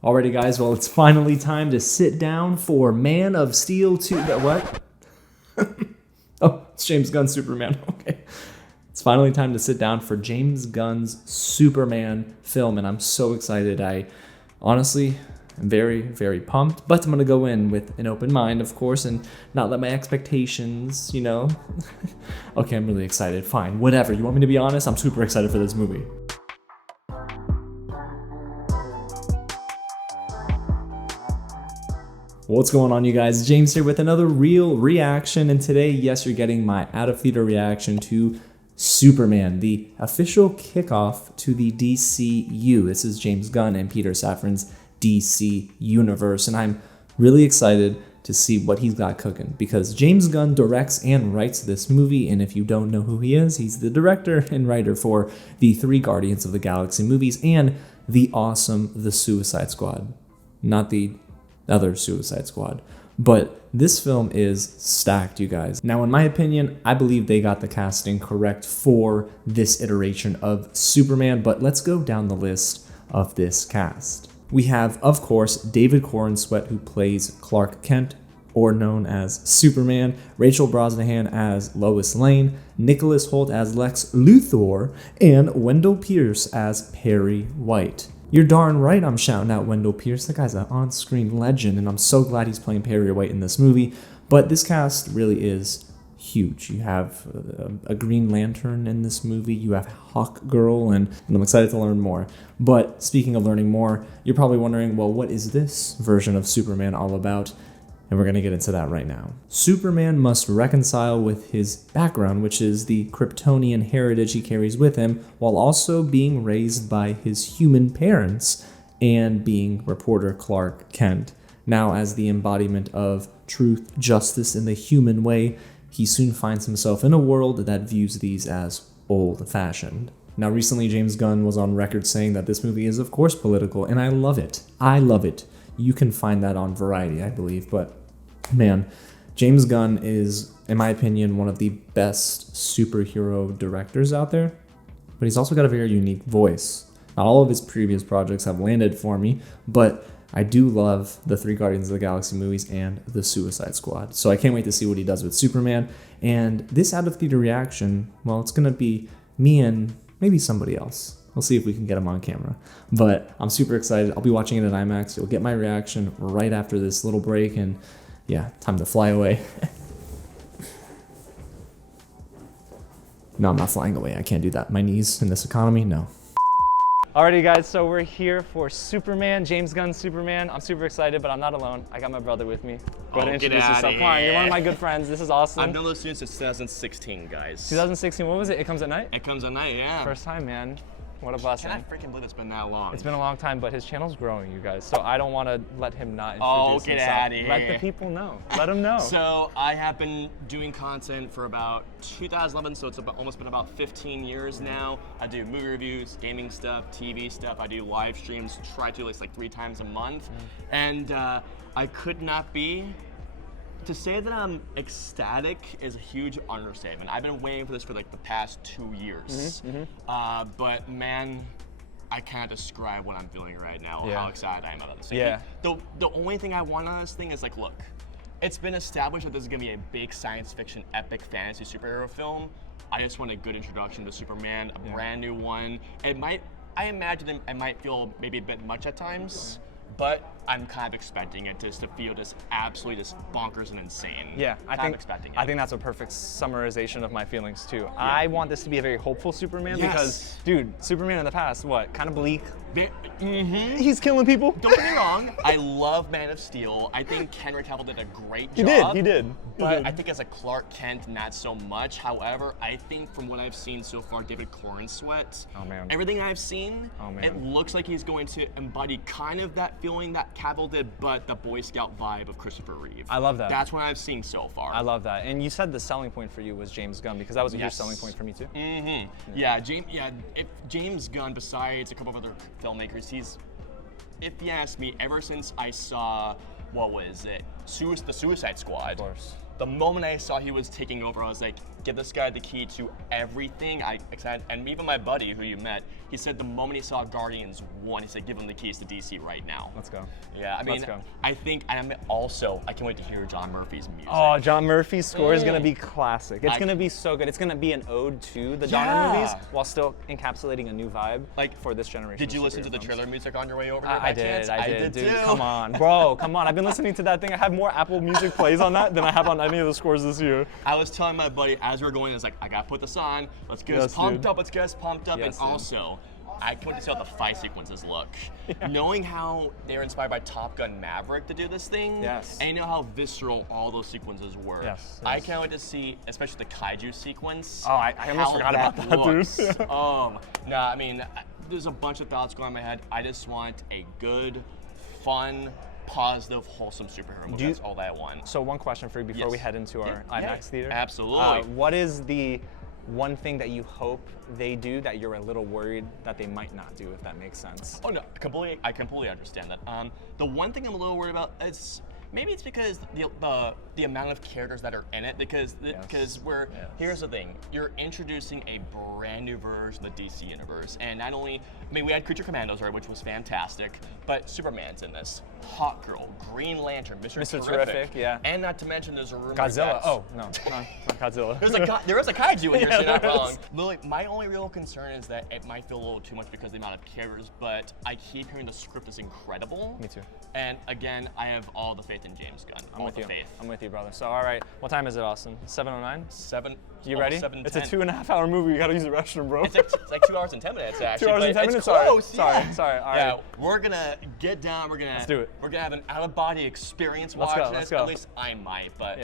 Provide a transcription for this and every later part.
Alrighty, guys, well, it's finally time to sit down for Man of Steel 2. What? Oh, it's James Gunn's Superman. Okay. It's finally time to sit down for James Gunn's Superman film, and I'm so excited. I honestly am very, very pumped, but I'm going to go in with an open mind, of course, and not let my expectations, Okay, I'm really excited. Fine, whatever. You want me to be honest? I'm super excited for this movie. What's going on, you guys? James here with another real reaction, and today, yes, you're getting my out-of-theater reaction to Superman, the official kickoff to the DCU. This is James Gunn and Peter Safran's DC universe, and I'm really excited to see what he's got cooking, because James Gunn directs and writes this movie, and if you don't know who he is, he's the director and writer for the 3 Guardians of the Galaxy movies and the awesome The Suicide Squad. Not the other Suicide Squad. But this film is stacked, you guys. Now, in my opinion, I believe they got the casting correct for this iteration of Superman, but let's go down the list of this cast. We have, of course, David Corenswet, who plays Clark Kent, or known as Superman, Rachel Brosnahan as Lois Lane, Nicholas Hoult as Lex Luthor, and Wendell Pierce as Perry White. You're darn right I'm shouting out Wendell Pierce. That guy's an on-screen legend, and I'm so glad he's playing Perry White in this movie. But this cast really is huge. You have a Green Lantern in this movie. You have Hawk Girl, and I'm excited to learn more. But speaking of learning more, you're probably wondering, well, what is this version of Superman all about? And we're going to get into that right now. Superman must reconcile with his background, which is the Kryptonian heritage he carries with him, while also being raised by his human parents and being reporter Clark Kent. Now, as the embodiment of truth, justice, in the human way, he soon finds himself in a world that views these as old-fashioned. Now, recently, James Gunn was on record saying that this movie is, of course, political, and I love it. I love it. You can find that on Variety, I believe, but man, James Gunn is, in my opinion, one of the best superhero directors out there, but he's also got a very unique voice. Not all of his previous projects have landed for me, but I do love the 3 Guardians of the Galaxy movies and the Suicide Squad, so I can't wait to see what he does with Superman. And this out-of-theater reaction, well, it's going to be me and maybe somebody else. We'll see if we can get him on camera. But I'm super excited. I'll be watching it at IMAX. You'll get my reaction right after this little break, and yeah, time to fly away. No, I'm not flying away. I can't do that. My knees in this economy, no. Alrighty, guys, so we're here for Superman, James Gunn's Superman. I'm super excited, but I'm not alone. I got my brother with me. Go ahead and introduce yourself. Come on, you're one of my good friends. This is awesome. I've known those students since 2016, guys. 2016, what was it? It Comes at Night? It Comes at Night, yeah. First time, man. What a blessing. Can I freaking believe it's been that long? It's been a long time, but his channel's growing, you guys. So I don't want to let him not introduce himself. Get out of here. Let the people know. Let them know. So I have been doing content for about 2011, so it's almost been about 15 years now. I do movie reviews, gaming stuff, TV stuff. I do live streams, try to do like 3 times a month. And I could not be. To say that I'm ecstatic is a huge understatement. I've been waiting for this for like the past 2 years. But man, I can't describe what I'm feeling right now, how excited I am about this. Yeah. The only thing I want on this thing is like, look, it's been established that this is gonna be a big science fiction, epic fantasy superhero film. I just want a good introduction to Superman, a brand new one. I imagine it might feel maybe a bit much at times. But I'm kind of expecting it just to feel just absolutely just bonkers and insane. Yeah, I think that's a perfect summarization of my feelings too. Yeah. I want this to be a very hopeful Superman because, dude, Superman in the past, what, kind of bleak? He's killing people. Don't get me wrong, I love Man of Steel. I think Henry Cavill did a great job. He did. But I think as a Clark Kent, not so much. However, I think from what I've seen so far, David Corenswet, everything I've seen, it looks like he's going to embody kind of that feeling that Cavill did, but the Boy Scout vibe of Christopher Reeve. I love that. That's what I've seen so far. I love that. And you said the selling point for you was James Gunn, because that was a huge selling point for me too. James Gunn, besides a couple of other filmmakers, if you ask me, ever since I saw, what was it, the Suicide Squad, of course. The moment I saw he was taking over, I was like, give this guy the key to everything. And even my buddy who you met, he said the moment he saw Guardians 1, he said give him the keys to DC right now. Let's go. Yeah, I mean, I think, and I can't wait to hear John Murphy's music. Oh, John Murphy's score is gonna be classic. It's gonna be so good. It's gonna be an ode to the genre movies while still encapsulating a new vibe for this generation. Did you listen to the trailer music on your way over? I did, dude. Come on, bro. Come on. I've been listening to that thing. I have more Apple Music plays on that than I have on any of the scores this year. I was telling my buddy as we were going, I was like, I gotta put this on. Let's get us pumped up. Let's get us pumped up. Yes, and also, I can't wait to see how the fight sequences look. Knowing how they're inspired by Top Gun Maverick to do this thing, and you know how visceral all those sequences were. I can't wait to see, especially the kaiju sequence. Oh, I almost forgot about that, dude. No, I mean, there's a bunch of thoughts going in my head. I just want a good, fun, positive, wholesome superhero movie. That's all that I want. So one question for you before we head into our IMAX theater. Absolutely. What is the one thing that you hope they do that you're a little worried that they might not do, if that makes sense? Oh no, I completely understand that. The one thing I'm a little worried about is maybe it's because the amount of characters that are in it. Because here's the thing, you're introducing a brand new version of the DC universe, and not only, I mean, we had Creature Commandos, right, which was fantastic, but Superman's in this, Hawk Girl, Green Lantern, Mr. Terrific, and not to mention there's a rumor Godzilla. Oh no, not Godzilla. There is a kaiju in here, so you're not wrong. Literally, my only real concern is that it might feel a little too much because of the amount of characters, but I keep hearing the script is incredible. Me too. And again, I have all the faith in James Gunn. I'm with you, brother. So, all right, what time is it, Austin? 7:09? 7. You ready? 7:10. It's a 2.5-hour movie. You gotta use the restroom, bro. It's like 2 hours and 10 minutes, actually. 2 hours and 10 minutes? Close, sorry. All right. Yeah, we're gonna get down. Let's do it. We're gonna have an out-of-body experience watching this. Let's go. At least I might, but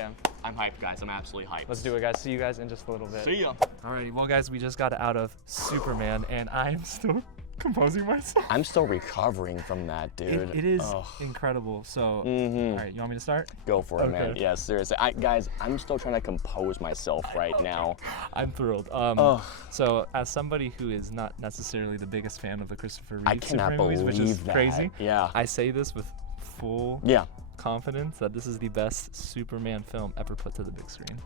I'm hyped, guys. I'm absolutely hyped. Let's do it, guys. See you guys in just a little bit. See ya. Alrighty, well, guys, we just got out of Superman, and I am still composing myself. I'm still recovering from that, dude. It is incredible. So, all right, you want me to start? Go for it, man. Yeah, seriously. Guys, I'm still trying to compose myself right now. I'm thrilled. So, as somebody who is not necessarily the biggest fan of the Christopher Reeve Superman movies, which is crazy, I say this with full confidence that this is the best Superman film ever put to the big screen.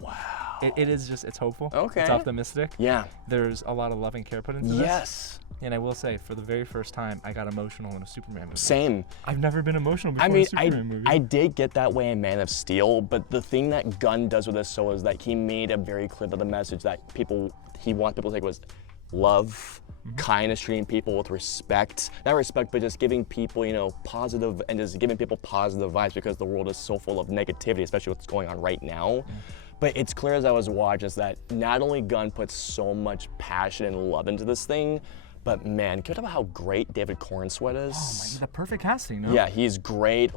Wow. It is just, it's hopeful. Okay. It's optimistic. Yeah. There's a lot of love and care put into this. Yes. And I will say, for the very first time, I got emotional in a Superman movie. Same. I've never been emotional before in a Superman movie. I did get that way in Man of Steel, but the thing that Gunn does with this show is that he made it very clear that the message that he wants people to take was love, kindness, treating people with respect. Not respect, but just giving people, positive, and just giving people positive vibes, because the world is so full of negativity, especially what's going on right now. But it's clear as I was watching that not only Gunn puts so much passion and love into this thing, but man, can you talk about how great David Corenswet is? Oh my, the perfect casting, no? Yeah, he's great.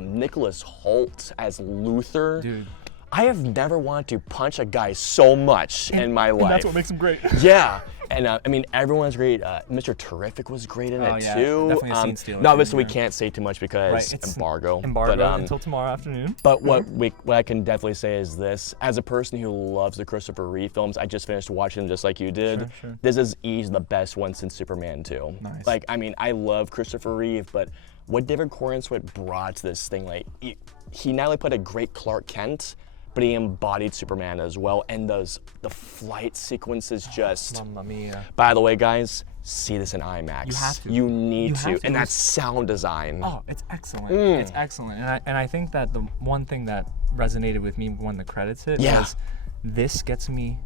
Nicholas Hoult as Luthor. Dude. I have never wanted to punch a guy so much in my life. And that's what makes him great. Yeah. And I mean, everyone's great. Mr. Terrific was great in it too. Definitely a scene stealer. No, obviously we can't say too much because embargo. But, until tomorrow afternoon. But what I can definitely say is this: as a person who loves the Christopher Reeve films, I just finished watching them just like you did. Sure. This is easily the best one since Superman 2. Nice. Like, I mean, I love Christopher Reeve, but what David Corenswet brought to this thing, like, he not only put a great Clark Kent, but he embodied Superman as well, and the flight sequences just. Mamma mia. By the way, guys, see this in IMAX. You have to. You need to. And that sound design. Oh, it's excellent. It's excellent. And I think that the one thing that resonated with me when the credits hit was this gets me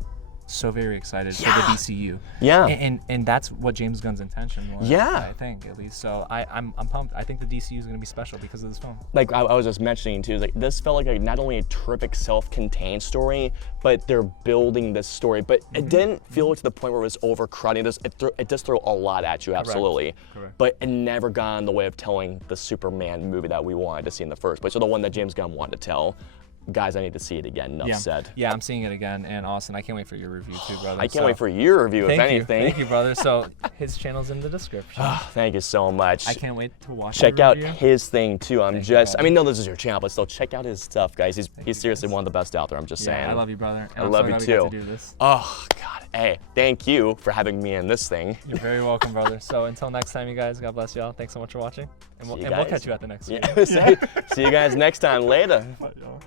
so very excited for the DCU. Yeah. And that's what James Gunn's intention was. Yeah. I think, at least. So I'm pumped. I think the DCU is going to be special because of this film. Like I was just mentioning too, like this felt like not only a terrific self-contained story, but they're building this story. But it didn't feel to the point where it was overcrowding. It just threw a lot at you, absolutely. Correct. But it never got in the way of telling the Superman movie that we wanted to see in the first place, or the one that James Gunn wanted to tell. Guys, I need to see it again. Enough said. Yeah, I'm seeing it again. And Austin, I can't wait for your review too, brother. I can't wait for your review, if anything. Thank you, brother. So his channel's in the description. Thank you so much. I can't wait to watch Check out his thing too. I mean, no, this is your channel, but still check out his stuff, guys. He's seriously one of the best out there. I'm just saying. I love you, brother. And I love you too. To do this. Oh God, hey, thank you for having me in this thing. You're very welcome, brother. So until next time, you guys. God bless y'all. Thanks so much for watching, and we'll catch you at the next one. See you guys next time. Later. Bye, y'all.